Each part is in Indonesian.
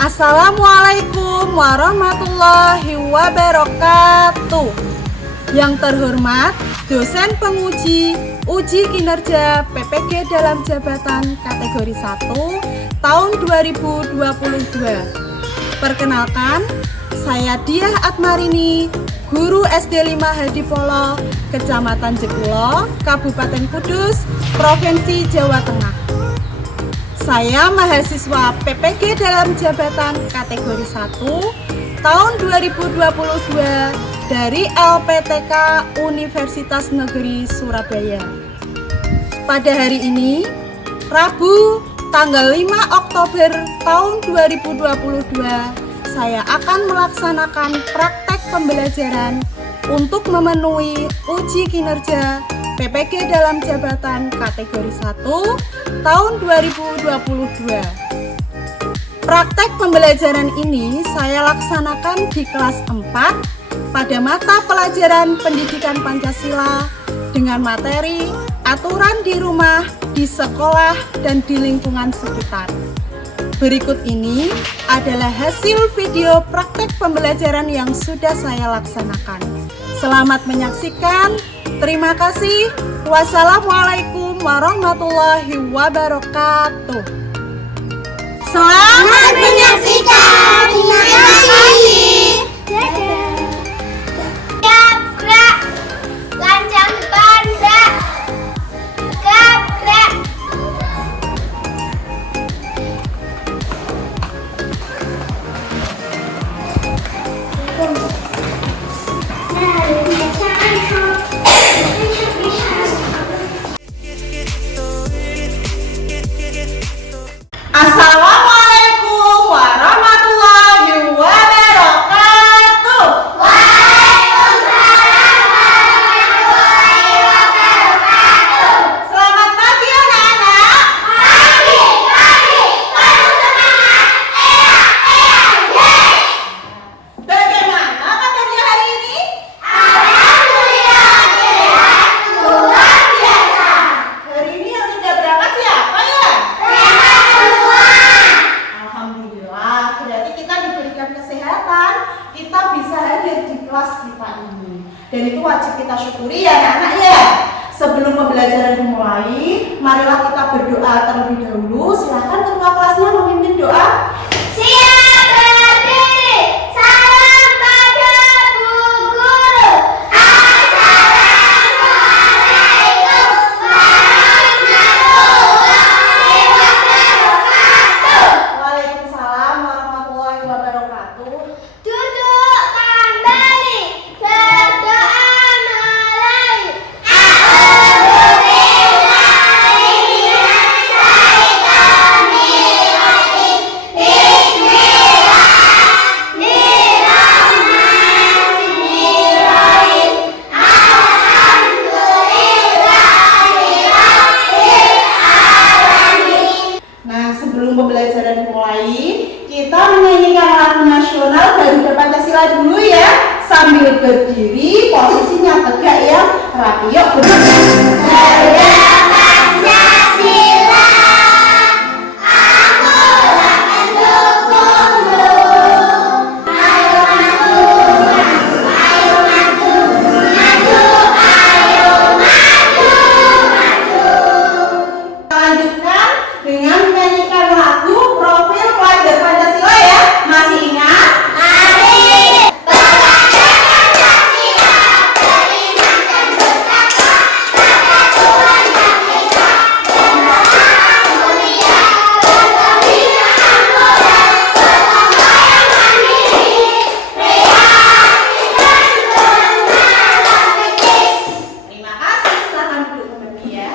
Assalamualaikum warahmatullahi wabarakatuh. Yang terhormat dosen penguji uji kinerja PPG dalam jabatan kategori 1 tahun 2022. Perkenalkan, saya Diah Atmarini, guru SD 5 Hadipolo, Kecamatan Jekulo, Kabupaten Kudus, Provinsi Jawa Tengah. Saya mahasiswa PPG dalam jabatan kategori 1 tahun 2022 dari LPTK Universitas Negeri Surabaya. Pada hari ini, Rabu tanggal 5 Oktober tahun 2022, saya akan melaksanakan praktek pembelajaran untuk memenuhi uji kinerja PPG dalam jabatan kategori 1 tahun 2022. Praktek pembelajaran ini saya laksanakan di kelas 4 pada mata pelajaran Pendidikan Pancasila dengan materi aturan di rumah, di sekolah, dan di lingkungan sekitar. Berikut ini adalah hasil video praktek pembelajaran yang sudah saya laksanakan. Selamat menyaksikan. Terima kasih. Wassalamualaikum warahmatullahi wabarakatuh. Selamat menyaksikan. Terima kasih. Gerak, lancang depan, gerak. Gerak. Assalamualaikum warahmatullahi wabarakatuh. Waalaikumsalam warahmatullahi wabarakatuh. Selamat pagi anak-anak. Pagi, penuh semangat. Yeay. Bagaimana kabarnya hari ini? Alhamdulillah sehat, luar biasa. Hari ini yang tidak berangkat siapa ya? Sehat semua. Alhamdulillah, berarti kita diberikan kesehatan, kita bisa hadir di kelas kita ini. Dan itu wajib kita syukuri ya anak-anak ya. Sebelum pembelajaran dimulai, marilah kita berdoa terlebih dahulu. Silahkan ketua kelasnya memimpin doa. Siap berdiri. Salam pada Bu Guru. Assalamualaikum warahmatullahi wabarakatuh. Waalaikumsalam warahmatullahi wabarakatuh. Duduk kembali. Berdoa mulai. Nah, sebelum pembelajaran dimulai, kita menyanyikan lagu nasional Garuda Pancasila dulu ya. Sambil berdiri, posisinya tegak ya. Rapi, yuk berdiri. Garuda Pancasila, akulah pendukungmu. Ayo maju, ayo maju, maju, ayo maju, maju. Kita lanjutkan dengan menyanyikan lagu Profil Pelajar Pancasila ya. Masih ingat? Mari tegakkan Pancasila, beriman dan bertakwa, persatuan dan kita, berdoa mulia, berkebinaan moral, bergotong royong mandiri, prihatin dan bernalar. Terima kasih, silakan duduk kembali ya.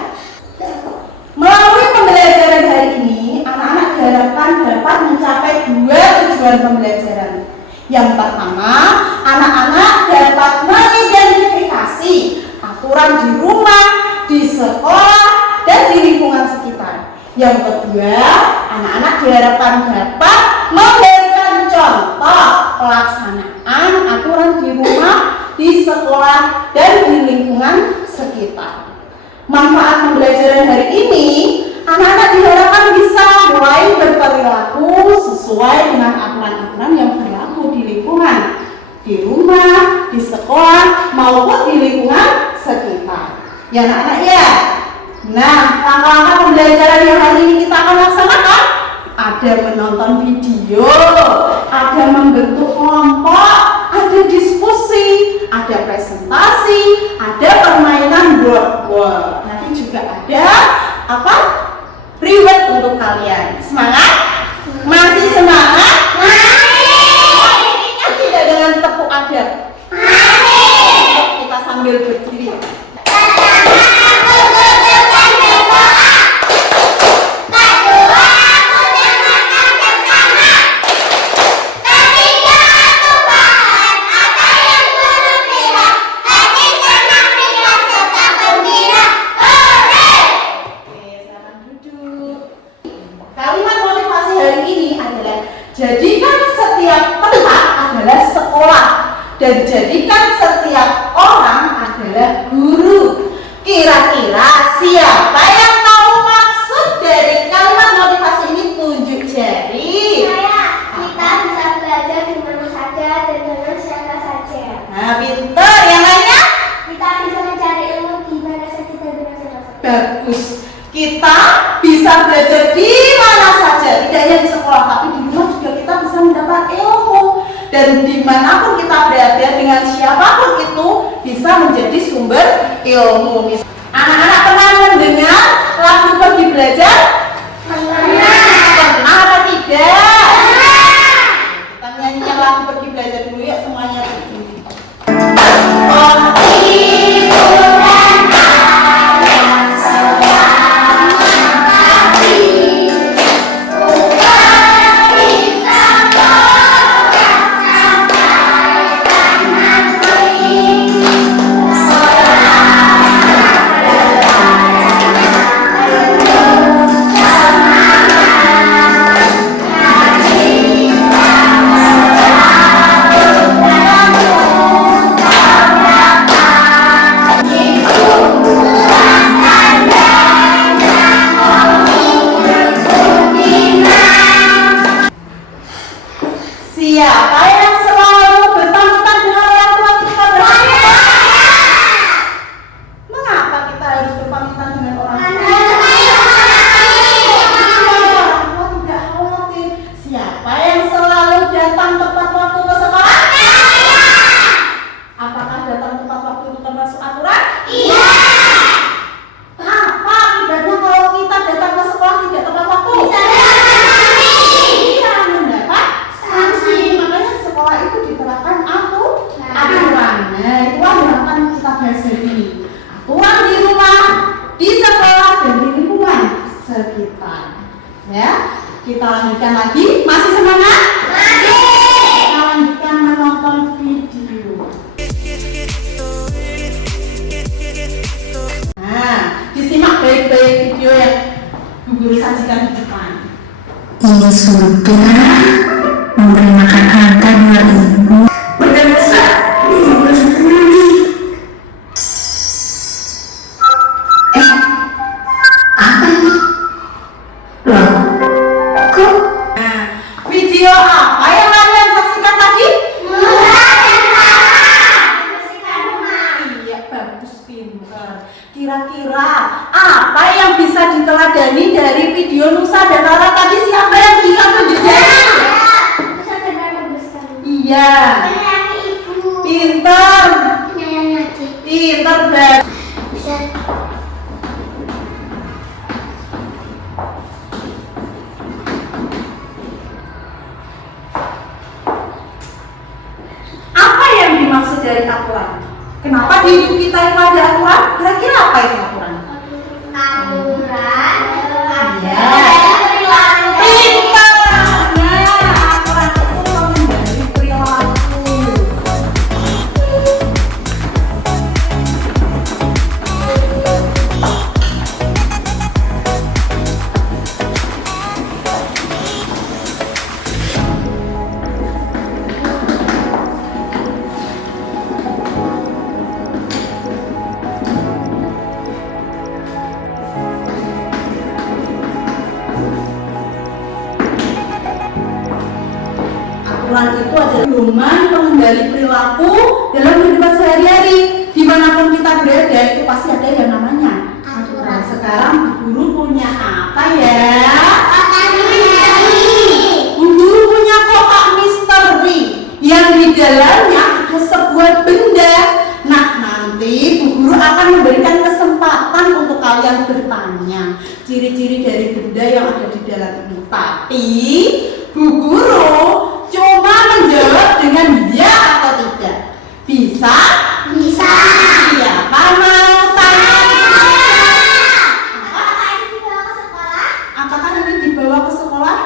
Melalui pembelajaran hari ini, anak-anak diharapkan dapat mencapai 2 tujuan pembelajaran. Yang pertama, anak-anak dapat mengidentifikasi aturan di rumah, di sekolah, dan di lingkungan sekitar. Yang kedua, anak-anak diharapkan dapat memberikan contoh pelaksanaan aturan di rumah, di sekolah, dan di lingkungan sekitar. Manfaat pembelajaran hari ini, anak-anak diharapkan bisa mulai berperilaku sesuai dengan Ya anak-anak ya. Nah, langkah-langkah pembelajaran yang hari ini kita akan laksanakan ada menonton video, ada membentuk kelompok, ada diskusi, ada presentasi, ada permainan board. Nanti juga ada apa? Reward untuk kalian. Semangat? Masih semangat? Masih. Tidak dengan tepuk adat. Masih. Kita sambil berdiri. Jadikan setiap tempat adalah sekolah dan jadikan setiap orang adalah guru. Kira-kira siapa yang tahu maksud dari kalimat motivasi ini? Tunjuk jari. Kita bisa belajar di mana saja dan dengan siapa saja. Nah, pintar. Yang lainnya? Kita bisa mencari ilmu di mana saja dan dengan siapa saja. Bagus. Kita bisa belajar di mana saja, tidak hanya di sekolah, tapi di rumah juga kita bisa mendapat ilmu. Dan dimanapun kita berada, dengan siapapun itu bisa menjadi sumber ilmu. Anak-anak pernah mendengar lagu pergi belajar? Pernah atau tidak? Kita nyanyikan lagu pergi belajar dulu ya semuanya. Siapa yang selalu berpamitan dengan orang tua kita bersekolah? Mengapa kita harus berpamitan dengan orang tua? Orang tua tidak khawatir. Siapa yang selalu datang tepat waktu ke sekolah? Apakah datang tepat waktu itu termasuk aturan? Iya. Apa akibatnya kalau kita datang ke sekolah tidak tepat waktu? Sekolah itu diterapkan aturan. Nah, itu yang akan kita bahas hari ini. Aturan di rumah, di sekolah, dan di lingkungan sekitar. Ya, kita lanjutkan lagi. Masih semangat? Masih. Kita lanjutkan menonton video. Nah, disimak baik-baik video yang Bu Guru sajikan di depan. Ini sudah memberi makan angka 2.000. Benar besar, 15 lebih. Apa ini? Loh, kok? Nah, video apa yang kalian saksikan tadi? Iya, bagus, pintar. Kira-kira apa yang bisa diteladani dari video Nusa dan Rara tadi? Siapa yang bisa tunjuk jari? Iya. Pintar. Pintar banget. Apa yang dimaksud dari aturan? Kenapa di hidup kita itu ada aturan? Kira-kira apa itu aturan? Aturan. Ya. Pintar. Nah, aturan itu mengendali perilaku. Aturan itu adalah pedoman pengendali perilaku dalam kehidupan sehari-hari, di dimanapun kita berada itu pasti ada yang namanya Aturan. Sekarang Bu Guru punya apa ya? Kotak Bu Guru punya kotak misteri yang di dalamnya ada sebuah benda. Nah, nanti Bu Guru akan memberikan kesempatan untuk kalian bertanya ciri-ciri dari benda yang ada di dalam ini. Tapi Bu Guru cuma menjawab dengan ya atau tidak. Bisa? Bisa. Siapa mau tanya? Apakah ini dibawa ke sekolah? Apakah ini dibawa ke sekolah?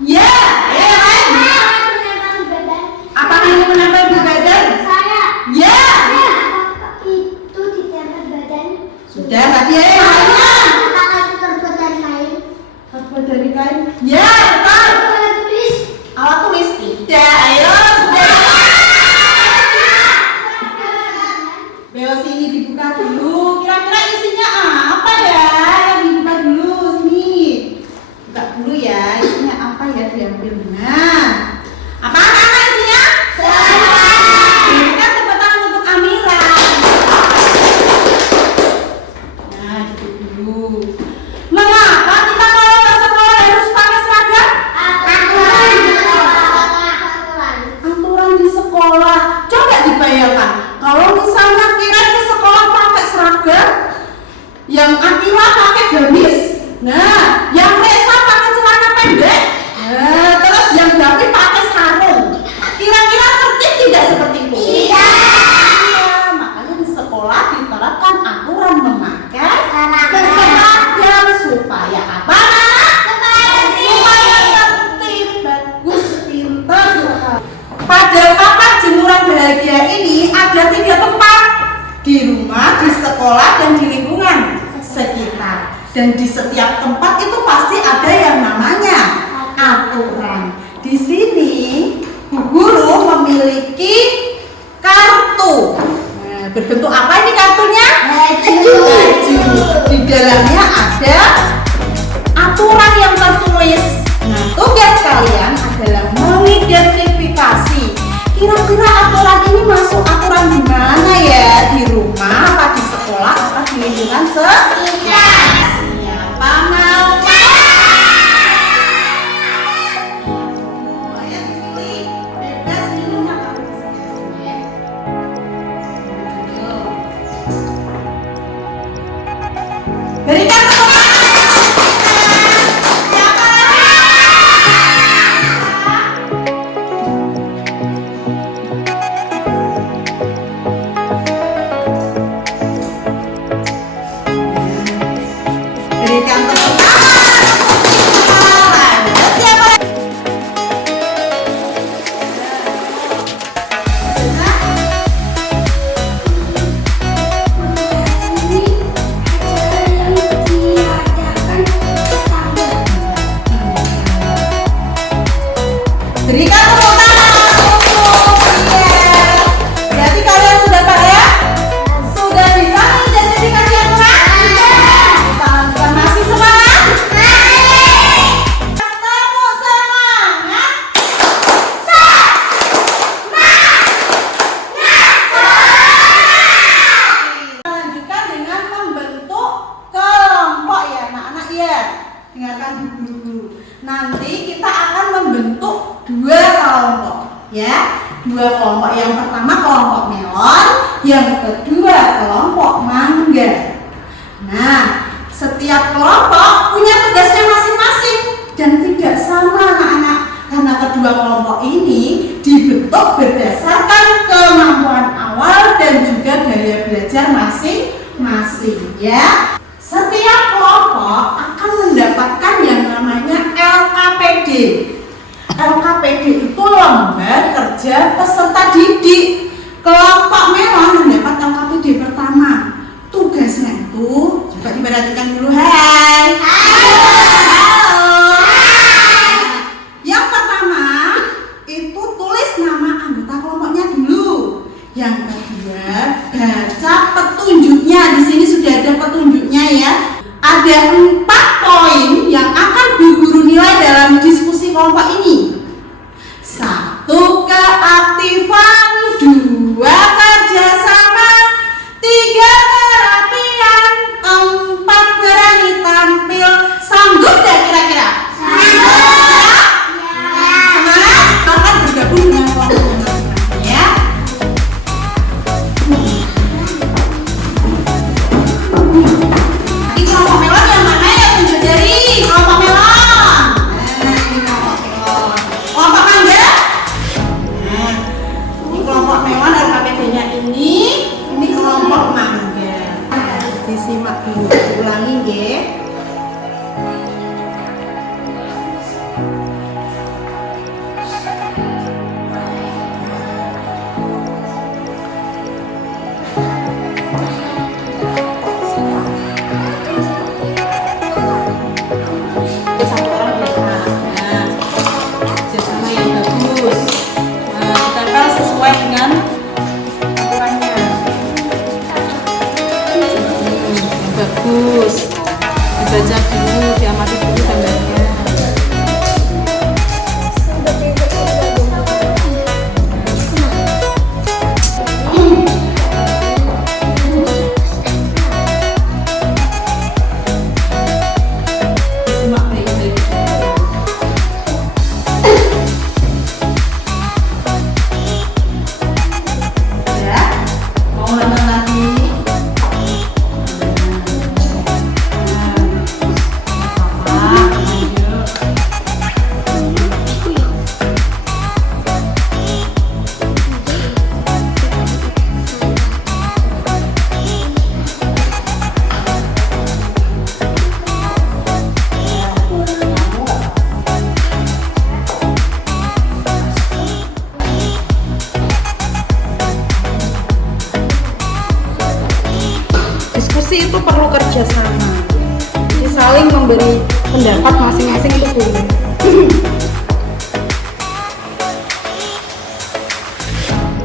Ya. Apakah ini menempel di badan? Saya. Ya. Apakah itu ditempel badan? Sudah tadi ya. Lainnya. Apakah itu terbuat dari kain? Terbuat dari kain? Ya, betul. Alat tulis? Alat tulis tidak. Ayo, sudah. Beo sini dibuka dulu. Kira-kira isinya apa ya? Dibuka dulu sini. Buka dulu ya. Isinya apa ya? Diambil. Nah, apa anak isinya? Berikan tepuk tangan untuk Amira. Nah, duduk dulu. Mengapa kita kalau ke sekolah harus pakai seragam? Aturan di sekolah. Coba dibayangkan, kalau misalnya Kira ke sekolah pakai seragam, yang Akila pakai gamis, nah, yang Resa pakai celana pendek, nah, terus yang Davi pakai sarung. Kira-kira tertib tidak seperti itu? Tidak. Iya, makanya di sekolah diterapkan aturan memakai seragam supaya apa? Supaya tertib, bagus, pintar sekali. Pada papan jemuran bahagia ini ada 3 tempat, di rumah, di sekolah, dan di lingkungan sekitar. Dan di setiap tempat itu pasti ada yang namanya aturan. Di sini Bu Guru memiliki kartu. Nah, berbentuk apa ini kartunya? Baju. Di dalamnya ada aturan yang tertulis. Nah, tugas kalian adalah mengidentifikasi kira-kira aturan ini masuk aturan di mana ya? Di rumah, apa di sekolah, apa di lingkungan sekitar? Siapa mau? Ayo pilih, bebas minumnya kamu di sini ya. Berikan tepuk tangan. Siapa? Berikan tepuk tangan. Siapa? Berikan tepuk tangan untuk dia. Berarti kalian sudah pada? Sudah bisa mengidentifikasi aturan? Kita lanjutkan, masih semangat? Temu semangat. Kita lanjutkan dengan membentuk kelompok ya anak-anak ya. Dengarkan dulu. Nanti kita akan membentuk 2 kelompok ya. 2 kelompok, yang pertama kelompok melon, yang kedua kelompok mangga. Nah, setiap kelompok punya tugasnya masing-masing dan tidak sama anak-anak, karena kedua kelompok ini dibentuk berdasarkan kemampuan awal dan juga gaya belajar masing-masing ya. Setiap kelompok akan mendapatkan yang namanya LKPD. LKPD itu lembar kerja peserta didik. Kelompok melon mendapat LKPD pertama. Tugasnya itu, coba diperhatikan dulu. Hai. Halo. Yang pertama itu tulis nama anggota kelompoknya dulu. Yang kedua, baca petunjuknya. Di sini sudah ada petunjuknya ya. Ada 4 poin yang akan Bu Guru nilai dalam diskusi kelompok ini. 1, keaktifan. 2, kerjasama. 3, memberi pendapat masing-masing itu boleh.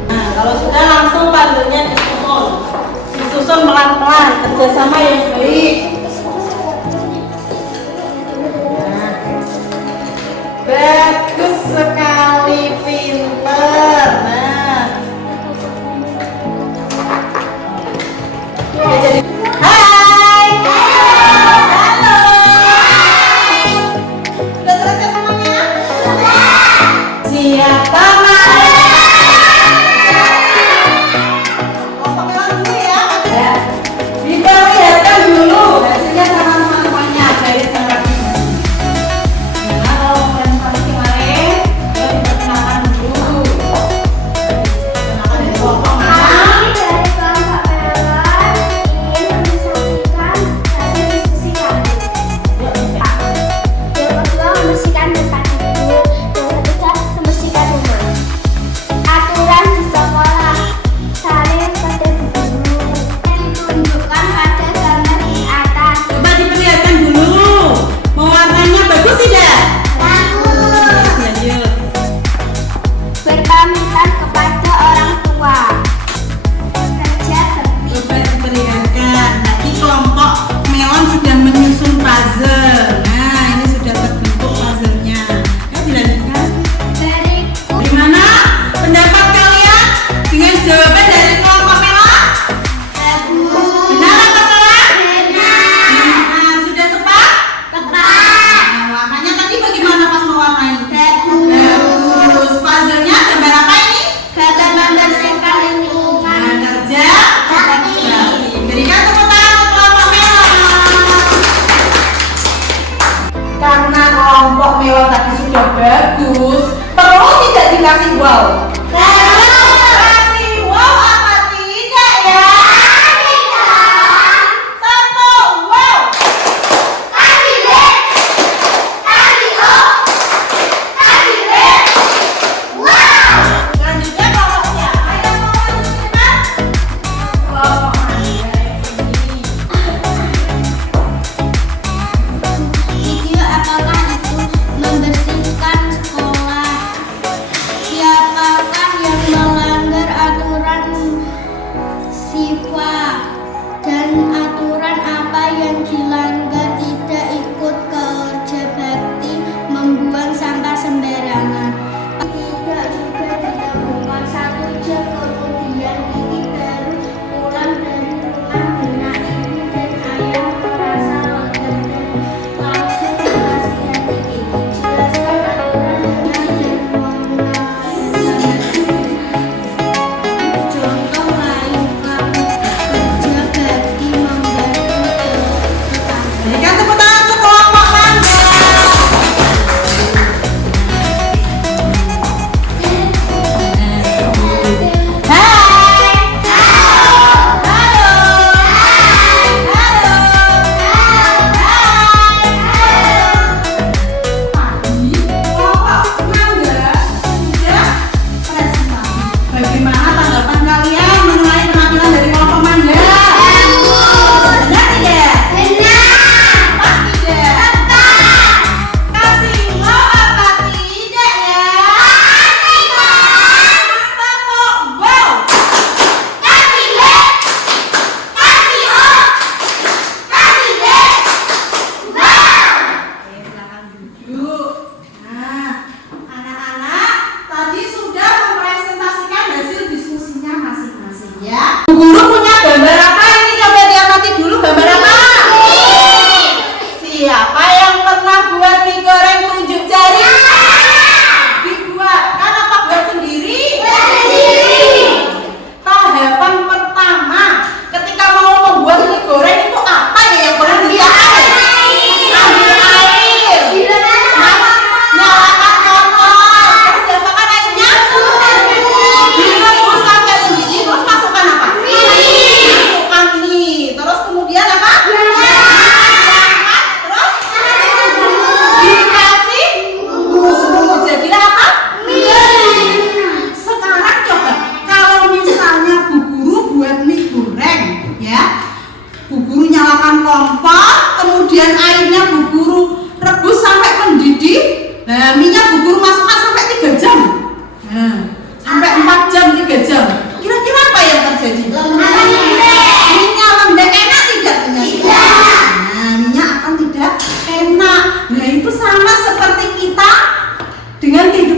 Nah, kalau sudah langsung puzzle-nya disusun pelan-pelan, kerjasama yang baik. Nah, bagus sekali, pinter. Nah, oke, jadi hai, halo, sudah selesai semuanya? Siapa diperlihatkan dulu hasilnya sama teman-temannya dari sana. Nah, kalau presentasi kemarin kita diperkenalkan dulu. Perkenalkan dari kelompok mana? Kami dari kelompok Melon ingin menyaksikan hasil diskusi kami. Yang kedua, membersihkan tempat tidur. Yang ketiga, membersihkan rumah. Aturan di sekolah saling bertemu ditunjukkan pada gambar di atas. Coba diperlihatkan dulu. Mewarnanya bagus tidak? Bagus. Lanjut. Berpamitan kepada orang tua. Kerja bakti. Coba diperlihatkan. Tadi kelompok Melon sudah menyusun puzzle. Nah, ini sudah terbentuk puzzle-nya. Ayo dilanjutkan. Berikut Gimana pendapat kalian dengan jawaban dari kelompok Melon? Benar apa salah? Nah, sudah tepat? Nah, makanya tadi bagaimana pas mewarnai? Bagus. Puzzle-nya gambar apa ini? kata membersihkan lingkungan. Nah, kerja bakti. Berikan tepuk tangan untuk kelompok Melon. Karena kelompok Melon tadi sudah bagus, perlu tidak dikasih wow? Kasih wow apa tidak ya? Satu, wow. Selanjutnya kelompok siapa yang mau lanjutkan? Kelompok Anda yang sini. Video apakah itu membersihkan sekolah? Siapakah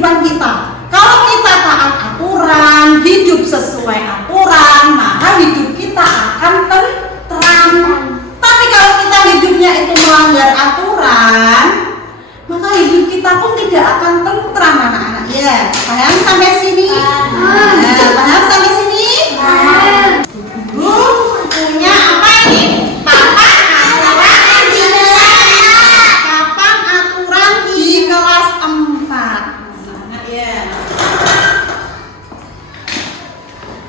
kehidupan kita. Kalau kita taat aturan, hidup sesuai aturan, maka hidup kita akan tentram. Tapi kalau kita hidupnya itu melanggar aturan, maka hidup kita pun tidak akan tentram, anak-anak. Ya, paham sampai sini? Paham sampai sini? Punya apa ini? Papan aturan di kelas 4. Ya.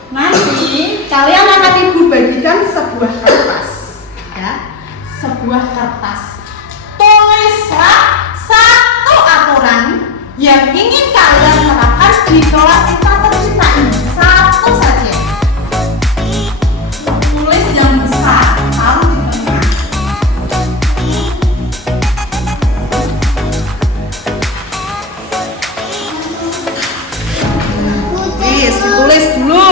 Nanti kalian akan ibu bagikan sebuah kertas, ya, sebuah kertas. Tulislah satu aturan yang ingin kalian terapkan di kelas kita tercinta ini. Satu saja. Tulis yang besar, taruh di tengah. Tulis dulu.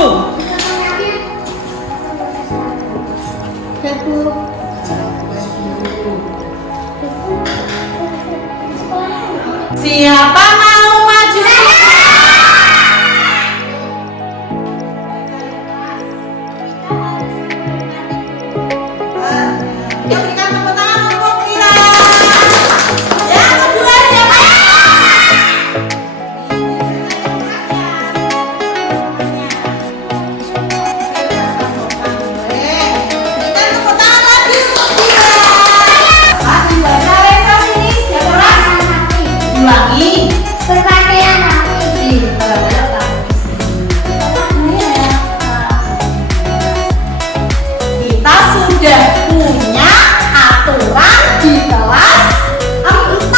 Siapa mau maju? Berikan tepuk tangan untuk Kira. Yang kedua siapa? Berikan tepuk tangan lagi untuk Kira. Dibaca Reza sini. Siapa kelas? Ulangi. Berpakaian rapi. Kita sudah punya aturan di kelas 4.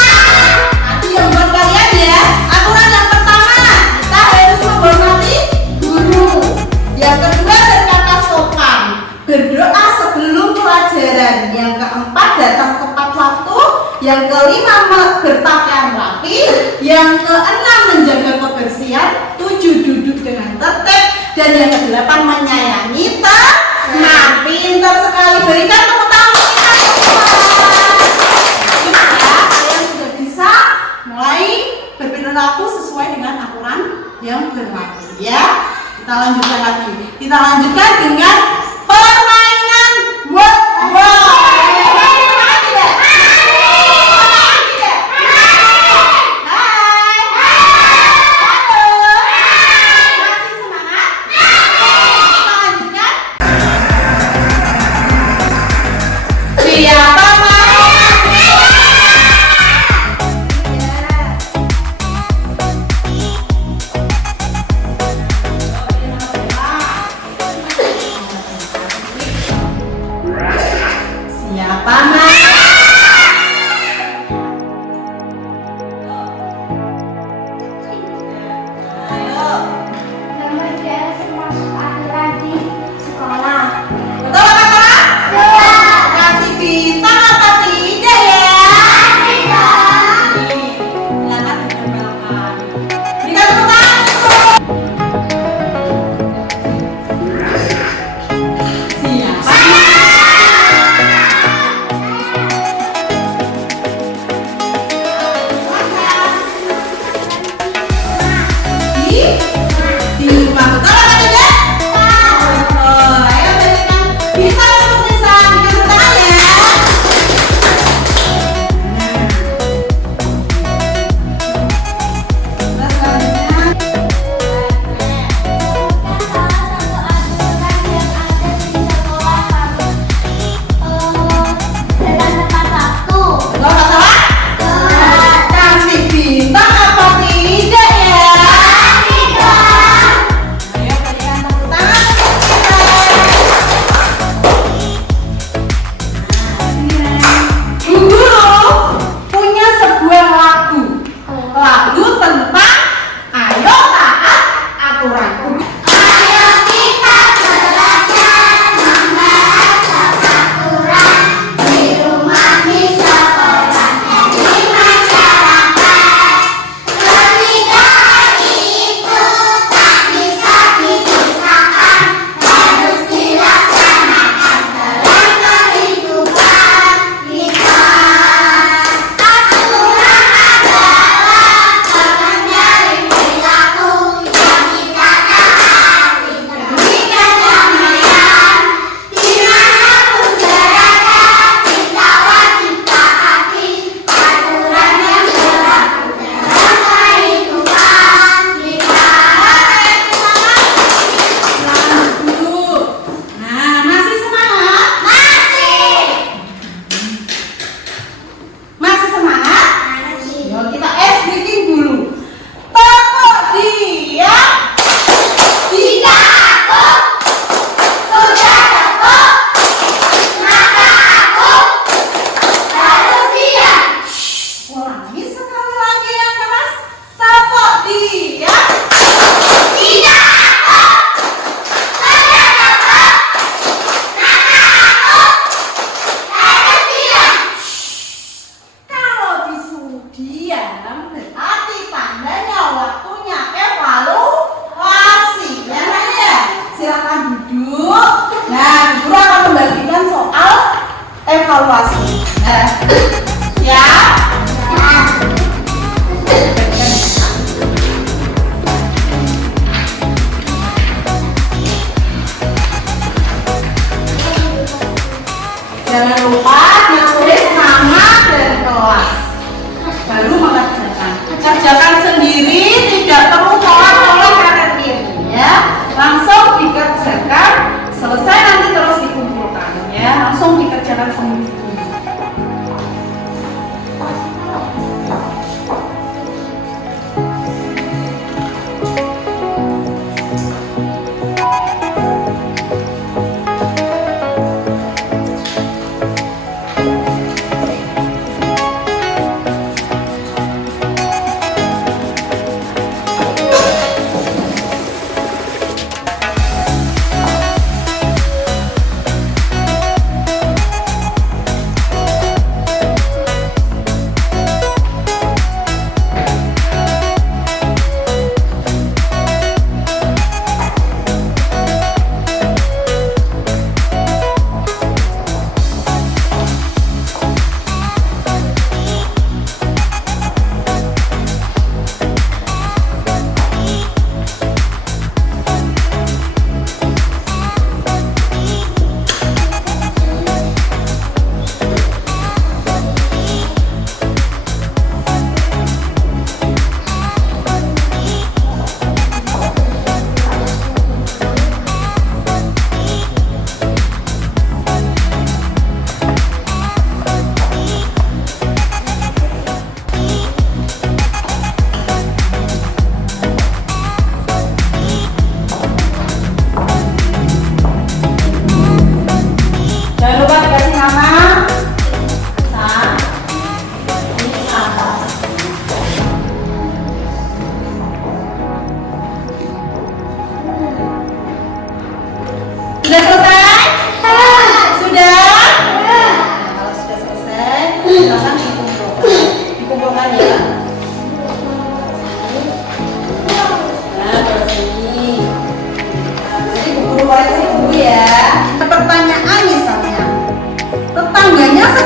Nanti yang buat kalian ya. Aturan yang pertama, kita harus menghormati guru. Yang kedua, berkata sopan, berdoa sebelum pelajaran. Yang keempat, datang tepat waktu. Yang kelima, berpakaian rapi. Yang keenam, menjaga kebersihan. 7, duduk dengan tertib. Dan yang kedelapan, menyayangi teman. Pintar sekali. Berikan tepuk tangan untuk kita semua. Ya, kalian sudah bisa mulai berperilaku sesuai dengan aturan yang berlaku. Ya, kita lanjutkan lagi. Kita lanjutkan dengan permainan word word. Siapa mau maju? Siapa mau? Ayo. Remaja termasuk aturan di sekolah. Betul apa salah? Kasih bintang apa tidak ya? Silakan ditempelkan. Berikan tepuk tangan. Siapa? Di rumah. Betul apa tidak? Oh, ayo berikan bintang untuk Nisa. Berikan tepuk tangan ya. Nah, selanjutnya. Betul apa salah? Kasih bintang apa tidak ya?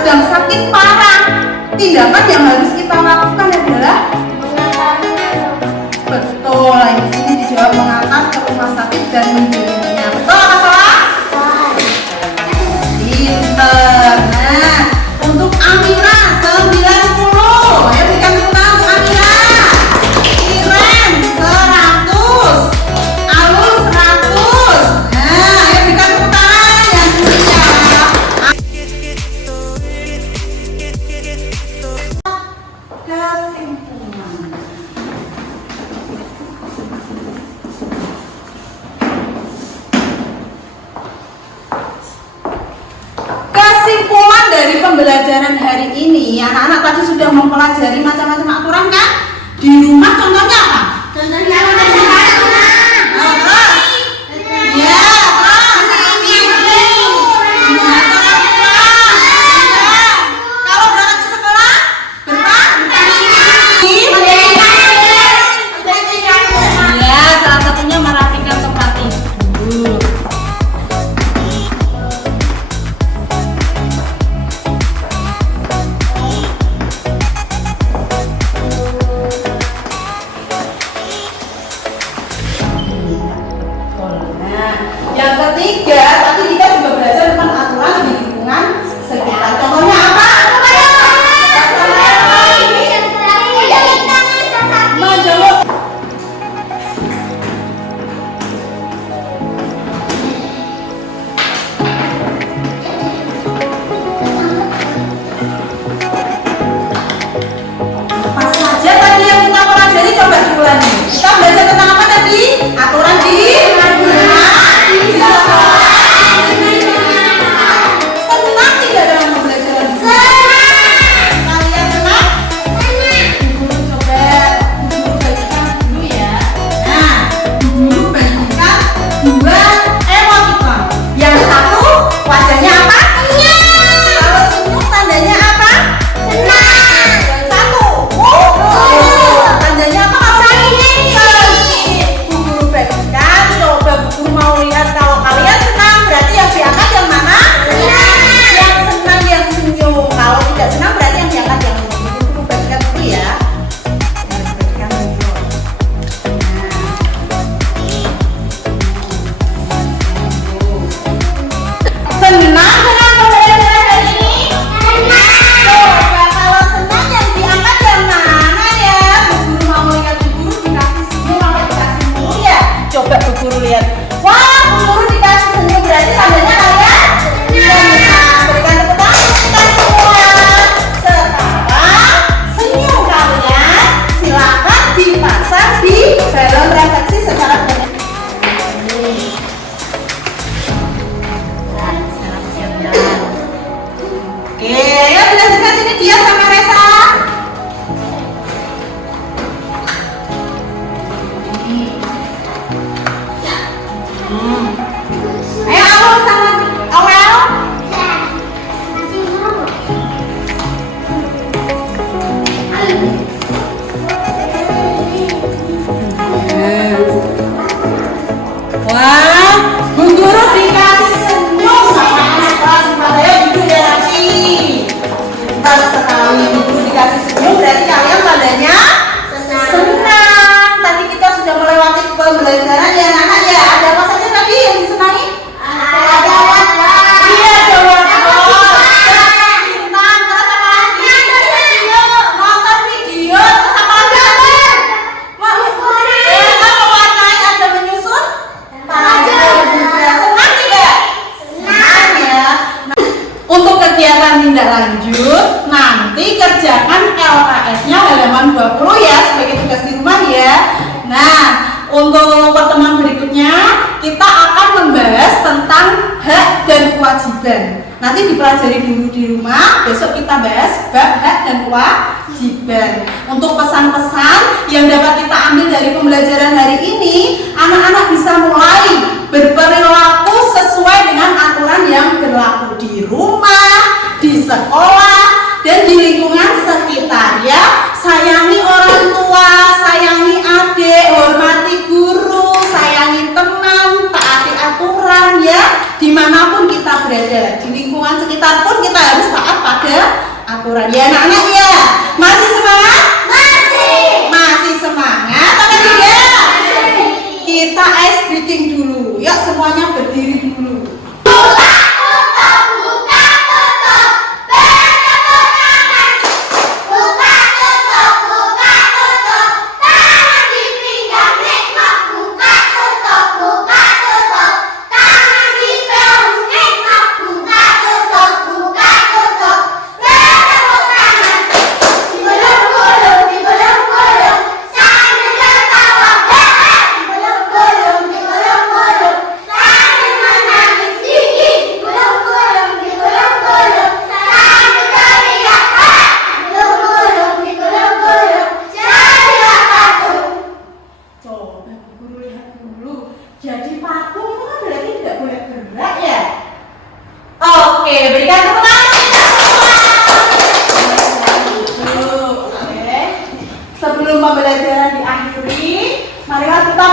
sedang sakit parah, tindakan yang harus kita lakukan adalah betul. Di sini dijawab mengantar ke rumah sakit dan menjenguknya. Betul apa salah? Pinter. Nah, untuk Amira 90. Ayo berikan tepuk tangan untuk Amira. Iren 100. Alul 100. Nah, ayo berikan tepuk tangan yang mulia. Kesimpulan. Kesimpulan dari pembelajaran hari ini, anak-anak tadi sudah mempelajari macam-macam aturan kan? Di rumah contohnya apa? Contohnya Kalau berangkat ke sekolah, ya, salah satunya merapikan tempat tidur. Nah, yang ketiga, tadi kita juga belajar tentang aturan di lingkungan sekitar. Contohnya apa? Menjenguk. Apa saja tadi yang kita pelajari, coba diulangi. Kita belajar tentang apa tadi? Aturan di senang tidak dalam pembelajaran di sini? Kalian senang? Guru coba guru bagikan dulu ya. Nah, guru bagikan dua emoticon. Yang satu wajahnya apa? Kalau senyum tandanya apa? Yang satu tandanya apa? Bu guru bagikan, coba bu guru mau lihat kalau kalian senang berarti yang diangkat yang mana? Yang senang yang senyum. Kalau tidak senang berarti yang diangkat yang senyum. Bu guru bagikan dulu ya. Bagikan dulu. Senang dengan pembelajaran hari ini? Coba kalau senang yang diangkat yang mana ya? Bu guru mau lihat bu guru dikasih senyum sampai dikasih mulu ya? Coba bu guru lihat. Wah, bu guru dikasih senyum berarti tandanya kalian senang. Berikan tepuk tangan untuk kita semua. Sekarang senyum kalian silakan dipasang di dalam refleksi secara benar. Oke, ayo dekat sini dia sama Resa. Ayo Awal sama Awal. Wah, bu guru dikasih senyum sama kelas. Ayo duduk ya Raci. Pintar sekali, bu guru dikasih senyum berarti kalian tandanya senang. Tadi kita sudah melewati pembelajaran ya anak-anak ya. Ada apa saja tadi yang disenangi? Iya, ada workshop. Bintang, terus apa lagi? Nonton video, terus apa lagi? Mewarnai, ada menyusun? Senang tidak? Senang ya. Untuk kegiatan tindak lanjut, nanti kerjakan LKS-nya halaman 20 ya sebagai tugas di rumah ya. Nah, untuk pertemuan berikutnya kita akan membahas tentang hak dan kewajiban. Nanti dipelajari dulu di rumah, besok kita bahas bab hak dan kewajiban. Untuk pesan-pesan yang dapat kita ambil dari pembelajaran hari ini, anak-anak bisa mulai berperilaku sesuai dengan aturan yang berlaku di rumah, di sekolah, dan di lingkungan sekitar ya. Sayangi orang tua, sayangi adik, hormati guru, sayangi teman, taati aturan ya. Dimanapun kita berada, di lingkungan sekitar pun kita harus taat pada semuanya berdiri dulu. Jadi patung itu kan berarti tidak boleh gerak ya? Oke, berikan tepuk tangan kita semua. Oke. Sebelum pembelajaran diakhiri, marilah kita